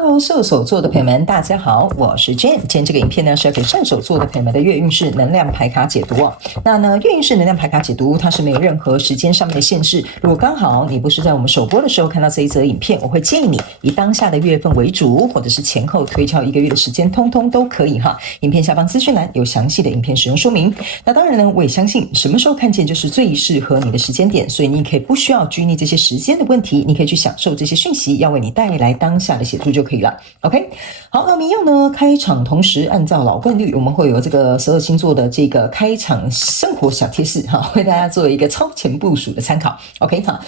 Hello， 射手座的朋友们，大家好，我是 Jane。今天这个影片呢是要给射手座的朋友们的月运势能量牌卡解读哦。那呢，月运势能量牌卡解读它是没有任何时间上面的限制。如果刚好你不是在我们首播的时候看到这一则影片，我会建议你以当下的月份为主，或者是前后推敲1个月的时间，通通都可以哈。影片下方资讯栏有详细的影片使用说明。那当然呢，我也相信什么时候看见就是最适合你的时间点，所以你可以不需要拘泥这些时间的问题，你可以去享受这些讯息要为你带来当下的协助就可以了。OK， 好，那么一样呢，开场同时按照老惯例，我们会有这个12星座的这个开场生活小贴士哈，为大家做一个超前部署的参考。OK 哈，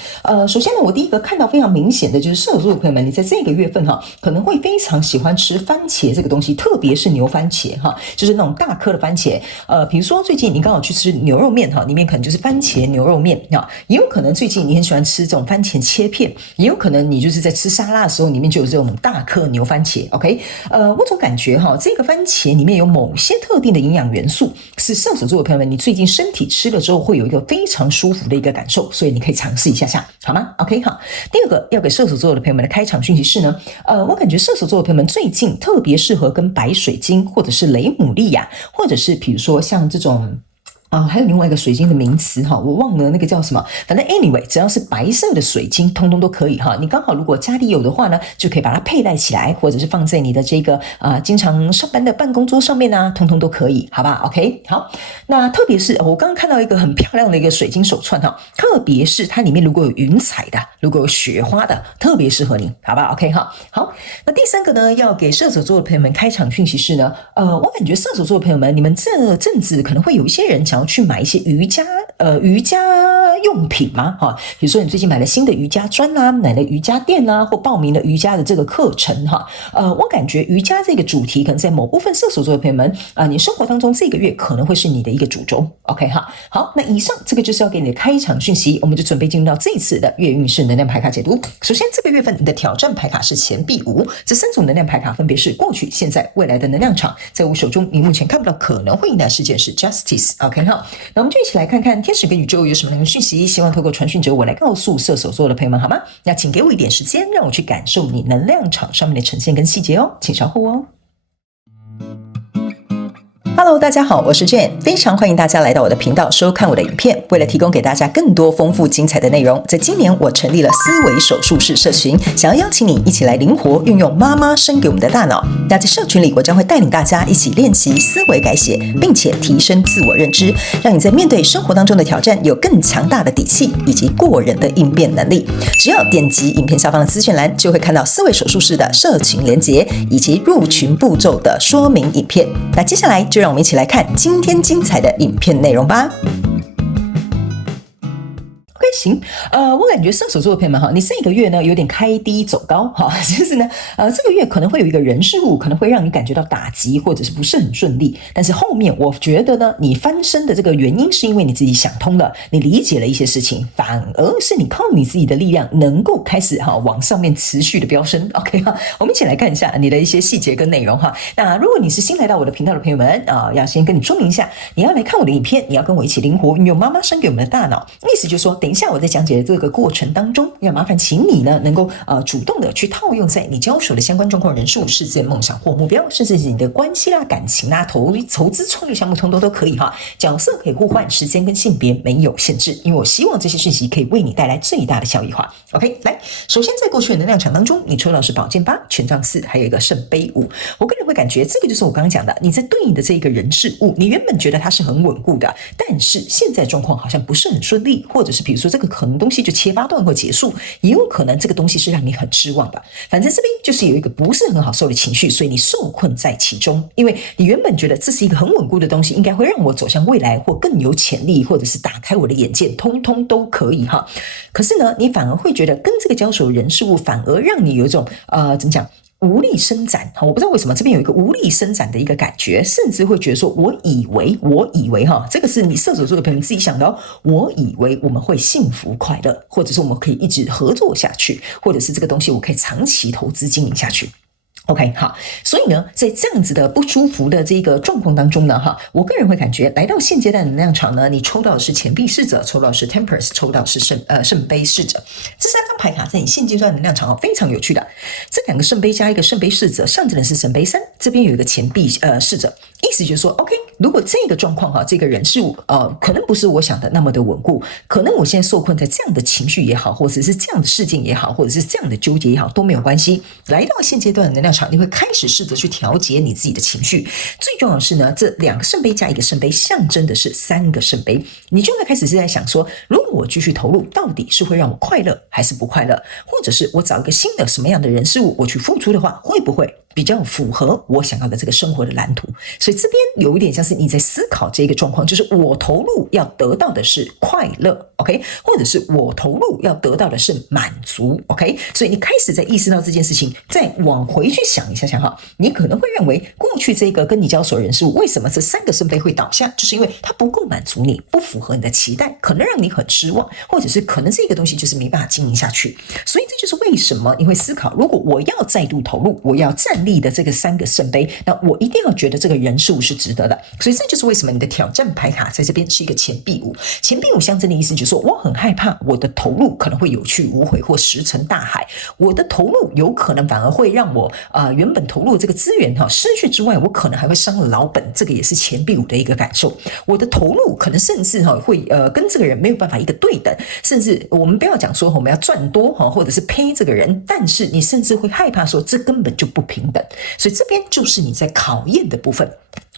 首先呢，我第一个看到非常明显的就是射手座的朋友们，你在这个月份哈，可能会非常喜欢吃番茄这个东西，特别是牛番茄哈，就是那种大颗的番茄。比如说最近你刚好去吃牛肉面哈，里面可能就是番茄牛肉面啊，也有可能最近你很喜欢吃这种番茄切片，也有可能你就是在吃沙拉的时候，里面就有这种大颗牛番茄。OK， 我总感觉哈，这个番茄里面有某些特定的营养元素，是射手座的朋友们，你最近身体吃了之后会有一个非常舒服的一个感受，所以你可以尝试一下下，好吗 ？OK 好。第二个要给射手座的朋友们的开场讯息是呢，我感觉射手座的朋友们最近特别适合跟白水晶或者是雷姆利亚，或者是比如说像这种。还有另外一个水晶的名词哈，我忘了那个叫什么。反正 anyway， 只要是白色的水晶，通通都可以哈。你刚好如果家里有的话呢，就可以把它佩戴起来，或者是放在你的这个经常上班的办公桌上面啊，通通都可以，好吧 ？OK， 好。那特别是我刚刚看到一个很漂亮的一个水晶手串哈，特别是它里面如果有云彩的，如果有雪花的，特别适合你，好吧 ？OK 哈，好。那第三个呢，要给射手座的朋友们开场讯息是呢，我感觉射手座的朋友们，你们这阵子可能会有一些人想要去买一些瑜伽用品吗？哈，比如说你最近买了新的瑜伽砖啊，买了瑜伽垫啊，或报名了瑜伽的这个课程哈。我感觉瑜伽这个主题可能在某部分射手座的朋友们你生活当中这个月可能会是你的一个主轴。OK 哈，好，那以上这个就是要给你的开场讯息，我们就准备进入到这一次的月运势能量牌卡解读。首先，这个月份你的挑战牌卡是钱币5，这3种能量牌卡分别是过去、现在、未来的能量场。在我手中，你目前看不到可能会迎来的事件是 Justice。OK 哈，那我们就一起来看看天使跟宇宙有什么样的讯息，希望透过传讯者我来告诉射手座的朋友们好吗？那请给我一点时间，让我去感受你能量场上面的呈现跟细节哦，请稍后哦。Hello， 大家好，我是 Jane， 非常欢迎大家来到我的频道收看我的影片。为了提供给大家更多丰富精彩的内容，在今年我成立了思维手术室社群，想要邀请你一起来灵活运用妈妈生给我们的大脑。那在社群里，我将会带领大家一起练习思维改写，并且提升自我认知，让你在面对生活当中的挑战有更强大的底气以及过人的应变能力。只要点击影片下方的资讯栏，就会看到思维手术室的社群连结以及入群步骤的说明影片。那接下来就让我们一起来看今天精彩的影片内容吧。行，我感觉射手座的朋友们哈，你这个月呢有点开低走高哈，就是呢，这个月可能会有一个人事物可能会让你感觉到打击或者是不是很顺利，但是后面我觉得呢，你翻身的这个原因是因为你自己想通了，你理解了一些事情，反而是你靠你自己的力量能够开始往上面持续的飙升。OK 哈，我们一起来看一下你的一些细节跟内容哈。那如果你是新来到我的频道的朋友们要先跟你说明一下，你要来看我的影片，你要跟我一起灵活运用妈妈生给我们的大脑，意思就是说，等一下我在讲解的这个过程当中，要麻烦请你呢能够主动的去套用在你交手的相关状况、人数、事件、梦想或目标，甚至是你的关系啦、感情啦、投资、创业项目，通通都可以哈。角色可以互换，时间跟性别没有限制，因为我希望这些讯息可以为你带来最大的效益化。OK， 来，首先在过去的能量场当中，你抽到是宝剑8、权杖4，还有一个圣杯5。我个人会感觉这个就是我刚刚讲的，你在对应的这一个人事物，你原本觉得它是很稳固的，但是现在状况好像不是很顺利，或者是比如说这个可能东西就切八段或结束，也有可能这个东西是让你很失望的。反正这边就是有一个不是很好受的情绪，所以你受困在其中，因为你原本觉得这是一个很稳固的东西，应该会让我走向未来或更有潜力，或者是打开我的眼界，通通都可以哈。可是呢，你反而会觉得跟这个交手人事物反而让你有一种怎么讲？无力伸展，我不知道为什么这边有一个无力伸展的一个感觉，甚至会觉得说我以为哈，这个是你射手座的朋友自己想的哦，我以为我们会幸福快乐，或者是我们可以一直合作下去，或者是这个东西我可以长期投资经营下去。OK， 好，所以呢，在这样子的不舒服的这个状况当中呢，我个人会感觉来到现阶段的能量场呢，你抽到的是钱币侍者，抽到的是 Temperance， 抽到的是圣杯侍者，这三张牌卡在你现阶段的能量场非常有趣的。这两个圣杯加一个圣杯侍者，象征的是圣杯3，这边有一个钱币侍者，意思就是说 ，OK， 如果这个状况这个人事物可能不是我想的那么的稳固，可能我现在受困在这样的情绪也好，或者是这样的事件也好，或者是这样的纠结也好，都没有关系。来到现阶段的能量场，你会开始试着去调节你自己的情绪。最重要的是呢，这两个圣杯加一个圣杯，象征的是3个圣杯。你就会开始是在想说，如果我继续投入，到底是会让我快乐还是不快乐？或者是我找一个新的什么样的人事物，我去付出的话，会不会比较符合我想要的这个生活的蓝图？所以这边有一点像是你在思考这个状况，就是我投入要得到的是快乐 ，OK， 或者是我投入要得到的是满足 ，OK， 所以你开始在意识到这件事情，再往回去想一下哈，你可能会认为过去这个跟你交手人事物，为什么这3个圣杯会倒下，就是因为它不够满足你，不符合你的期待，可能让你很失望，或者是可能这个东西就是没办法经营下去。所以这就是为什么你会思考，如果我要再度投入，我要站立的这个3个圣杯，那我一定要觉得这个人数是值得的。所以这就是为什么你的挑战牌卡在这边是一个钱币5。钱币5象征的意思就是说，我很害怕我的投入可能会有去无回或石沉大海，我的投入有可能反而会让我原本投入的这个资源失去之外，我可能还会伤了老本，这个也是钱币5的一个感受。我的投入可能甚至会跟这个人没有办法一个对等，甚至我们不要讲说我们要赚多或者是赔这个人，但是你甚至会害怕说这根本就不平等。所以这边就是你在考验的部分。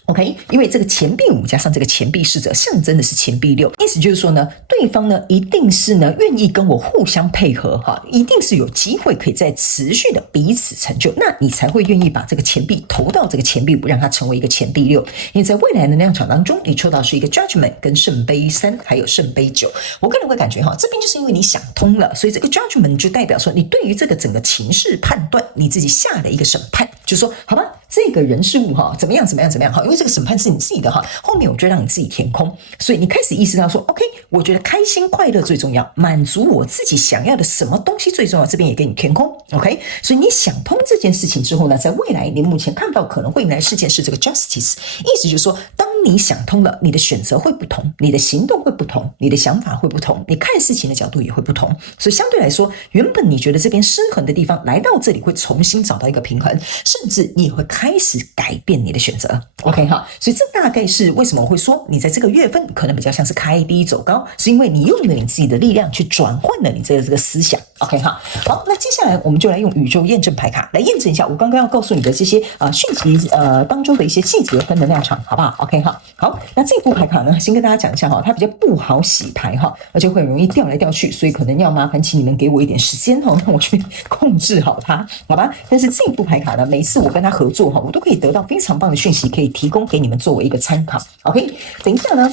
OK， 因为这个钱币5加上这个钱币侍者，象征的是钱币6，意思就是说呢，对方呢一定是呢愿意跟我互相配合一定是有机会可以在持续的彼此成就，那你才会愿意把这个钱币投到这个钱币5，让它成为一个钱币6。因为在未来的能量场当中，你抽到是一个 Judgment 跟圣杯3，还有圣杯9。我个人会感觉这边就是因为你想通了，所以这个 Judgment 就代表说你对于这个整个情势判断，你自己下了一个审判，就是说好吧，这个人事物怎么样怎么样怎么样，因为这个审判是你自己的后面我就让你自己填空。所以你开始意识到说 OK， 我觉得开心快乐最重要，满足我自己想要的什么东西最重要，这边也给你填空 OK。 所以你想通这件事情之后呢，在未来你目前看到可能会迎来事件是这个 justice， 意思就是说当你想通了，你的选择会不同，你的行动会不同，你的想法会不同，你看事情的角度也会不同。所以相对来说，原本你觉得这边失衡的地方，来到这里会重新找到一个平衡，甚至你也会开始改变你的选择 OK 哈。所以这大概是为什么我会说你在这个月份可能比较像是开低走高，是因为你用了你自己的力量去转换了你这个思想 OK 哈。好，那接下来我们就来用宇宙验证牌卡来验证一下我刚刚要告诉你的这些讯息当中的一些细节跟能量场，好不好 OK 哈。好，那这副牌卡呢，先跟大家讲一下它比较不好洗牌而且会很容易掉来掉去，所以可能要麻烦请你们给我一点时间让我去控制好它，好吧？但是这副牌卡呢，每次我跟他合作我都可以得到非常棒的讯息，可以提供给你们作为一个参考 OK。 等一下呢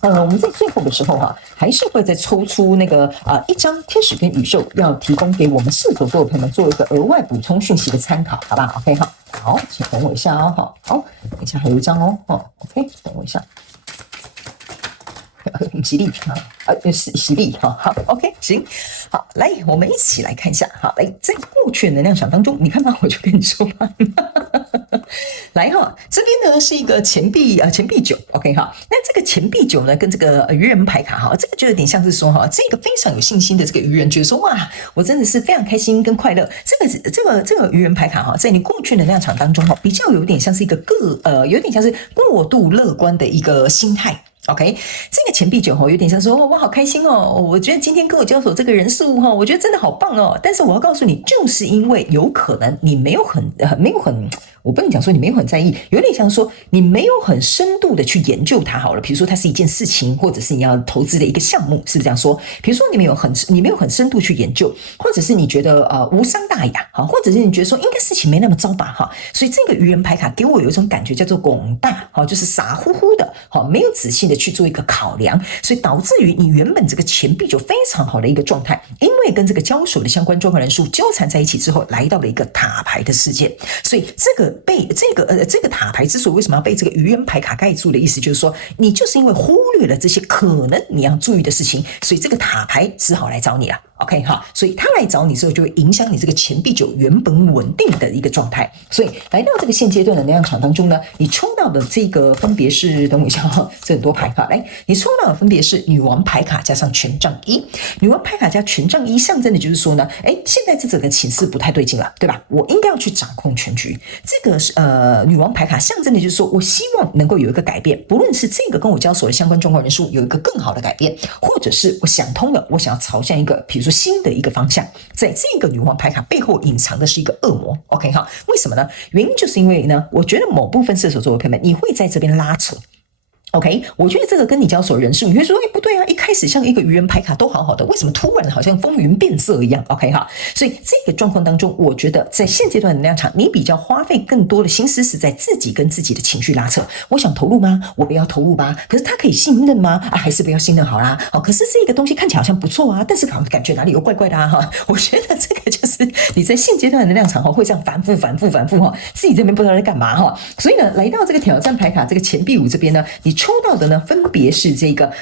我们在最后的时候还是会再抽出那个一张天使跟宇宙，要提供给我们射手座的朋友们做一个额外补充讯息的参考，好吧 OK 哈。好，请等我一下好，等一下还有一张OK， 等我一下。吉利喜利好 OK 行。好，来我们一起来看一下来在过去的能量场当中，你看吧，我就跟你说吧来这边呢是一个钱币9 OK 那这个钱币9呢跟这个愚人牌卡这个就有点像是说这个非常有信心的这个愚人觉得说哇，我真的是非常开心跟快乐。这个愚人牌卡在你过去能量场当中比较有点像是一个有点像是过度乐观的一个心态OK。 这个钱币9有点像说我好开心我觉得今天跟我交手这个人事物我觉得真的好棒但是我要告诉你，就是因为有可能你没有很我不能讲说你没有很在意，有点像说你没有很深度的去研究它好了。比如说它是一件事情，或者是你要投资的一个项目，是不是这样说？比如说你没有很深度去研究，或者是你觉得无伤大雅或者是你觉得说应该事情没那么糟吧所以这个愚人牌卡给我有一种感觉叫做拱大就是傻乎乎的没有仔细的去做一个考量，所以导致于你原本这个钱币就非常好的一个状态，因为跟这个交手的相关状况人数纠缠在一起之后，来到了一个塔牌的事件。所以这个塔牌之所以为什么要被这个愚人牌卡盖住的意思，就是说你就是因为忽略了这些可能你要注意的事情，所以这个塔牌只好来找你了 OK 哈，所以他来找你之后，就会影响你这个钱币九原本稳定的一个状态。所以来到这个现阶段的能量场当中呢，你抽到的这个分别是，等我一下哈，这很多牌卡来，你抽到的分别是女王牌卡加上权杖一，女王牌卡加权杖一，象征的就是说呢，现在这整个情势不太对劲了，对吧？我应该要去掌控全局。这个是女王牌卡象征的就是说我希望能够有一个改变，不论是这个跟我交手的相关状况人数有一个更好的改变，或者是我想通了，我想要朝向一个比如说新的一个方向，在这个女王牌卡背后隐藏的是一个恶魔 OK 哈，为什么呢？原因就是因为呢，我觉得某部分射手座的朋友们，你会在这边拉扯OK， 我觉得这个跟你交手的人数，你会说，不对啊，一开始像一个愚人牌卡都好好的，为什么突然好像风云变色一样 ？OK 哈，所以这个状况当中，我觉得在现阶段的能量场，你比较花费更多的心思是在自己跟自己的情绪拉扯。我想投入吗？我不要投入吧？可是他可以信任吗？还是不要信任好啦？可是这个东西看起来好像不错啊，但是感觉哪里有怪怪的啊？哈，我觉得这个就是你在现阶段的能量场会这样反复哈，自己这边不知道在干嘛哈。所以呢，来到这个挑战牌卡这个钱币五这边呢，你抽到的呢，分别是这个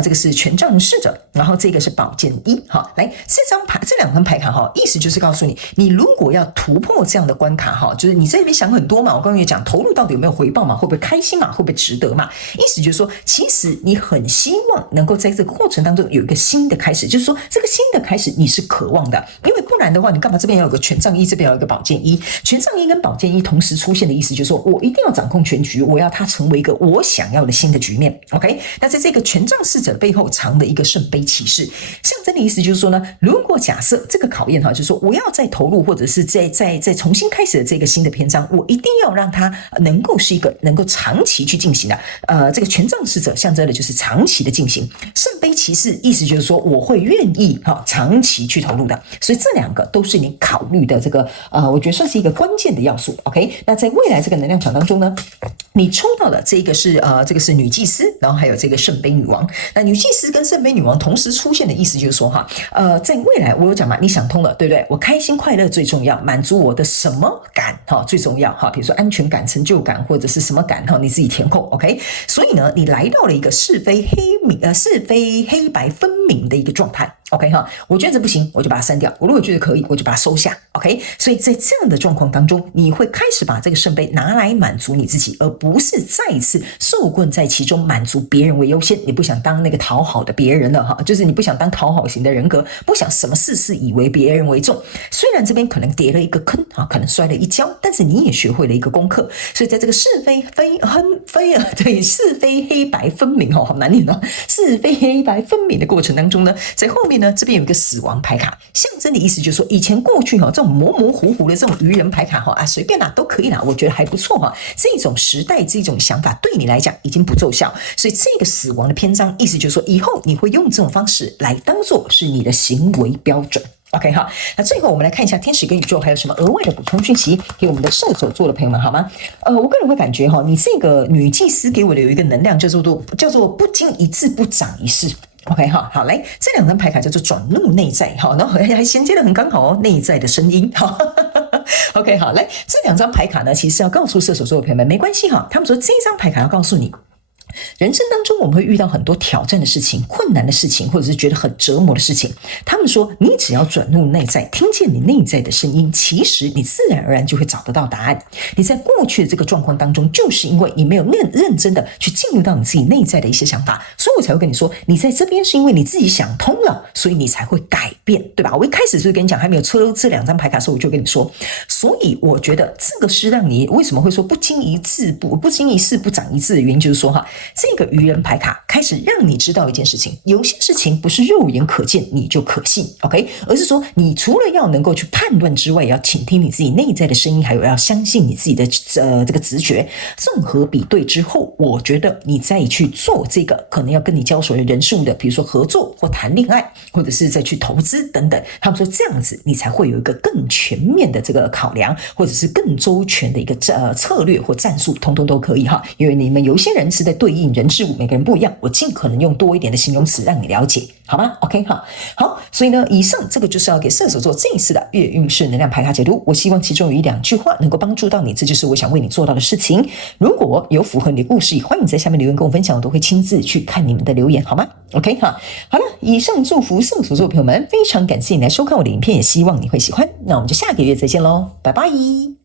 这个是权杖侍者，然后这个是宝剑一。好，来这两张牌卡哈，意思就是告诉你，你如果要突破这样的关卡哈，就是你在那边想很多嘛，我刚刚也讲投入到底有没有回报嘛，会不会开心嘛，会不会值得嘛？意思就是说，其实你很希望能够在这个过程当中有一个新的开始，就是说这个新的开始你是渴望的，因为不然的话，你干嘛这边要有个权杖一，这边要有一个宝剑一？权杖一跟宝剑一同时出现的意思就是说我一定要掌控全局，我要它成为一个我想要的新的局面。OK， 那在这个权杖侍者背后藏的一个圣杯骑士，象征的意思就是说呢，如果假设这个考验哈，就是说我要再投入或者是再重新开始的这个新的篇章，我一定要让它能够是一个能够长期去进行的。这个权杖侍者象征的就是长期的进行，圣杯骑士意思就是说我会愿意长期去投入的，所以这两个都是你考虑的这个我觉得算是一个关键的要素。OK， 那在未来这个能量场当中呢，你抽到的这个是女祭司，然后还有这个圣杯女王。那女祭司跟圣杯女王同时出现的意思就是说在未来我有讲嘛，你想通了，对不对？我开心快乐最重要，满足我的什么感最重要比如说安全感、成就感或者是什么感你自己填空 OK。所以呢，你来到了一个是非黑白分明的一个状态。OK 哈，我觉得这不行，我就把它删掉；我如果觉得可以，我就把它收下。OK， 所以在这样的状况当中，你会开始把这个圣杯拿来满足你自己，而不是再一次受困在其中，满足别人为优先。你不想当那个讨好的别人了就是你不想当讨好型的人格，不想什么事事以为别人为重。虽然这边可能跌了一个坑可能摔了一跤，但是你也学会了一个功课。所以在这个是非黑白分明好难念是非黑白分明的过程当中呢，在后面呢，这边有一个死亡牌卡，象征的意思就是说，以前过去这种模模糊糊的这种愚人牌卡随便啦都可以啦，我觉得还不错这种时代这种想法对你来讲已经不奏效，所以这个死亡的篇章意思就是说，以后你会用这种方式来当做是你的行为标准。OK 哈，那最后我们来看一下天使跟宇宙还有什么额外的补充讯息给我们的射手座的朋友们好吗？我个人会感觉你这个女祭司给我的有一个能量叫做不经一字不长一事。OK 哈，好来，这两张牌卡叫做转入内在然后还衔接的很刚好内在的声音OK 好，来这两张牌卡呢，其实要告诉射手座的朋友们没关系他们说这张牌卡要告诉你。人生当中我们会遇到很多挑战的事情、困难的事情，或者是觉得很折磨的事情。他们说你只要转入内在，听见你内在的声音，其实你自然而然就会找得到答案。你在过去的这个状况当中，就是因为你没有认真的去进入到你自己内在的一些想法，所以我才会跟你说，你在这边是因为你自己想通了，所以你才会改变，对吧？我一开始是跟你讲还没有抽这两张牌卡的时候，我就跟你说，所以我觉得这个是让你为什么会说不经一事不长一智的原因，就是说这个愚人牌卡开始让你知道一件事情，有些事情不是肉眼可见你就可信 OK， 而是说你除了要能够去判断之外，也要倾听你自己内在的声音，还有要相信你自己的这个直觉。综合比对之后，我觉得你再去做这个可能要跟你交手的人数的，比如说合作或谈恋爱，或者是再去投资等等，他们说这样子你才会有一个更全面的这个考量，或者是更周全的一个策略或战术，通通都可以因为你们有一些人是在对应人事物，每个人不一样，我尽可能用多一点的形容词让你了解，好吗 ？OK 哈，好，所以呢，以上这个就是要给射手座这一次的月运势能量牌卡解读。我希望其中有1-2句话能够帮助到你，这就是我想为你做到的事情。如果有符合你的故事，欢迎在下面留言跟我分享，我都会亲自去看你们的留言，好吗 ？OK 哈，好了，以上祝福射手座朋友们，非常感谢你来收看我的影片，也希望你会喜欢。那我们就下个月再见喽，拜拜。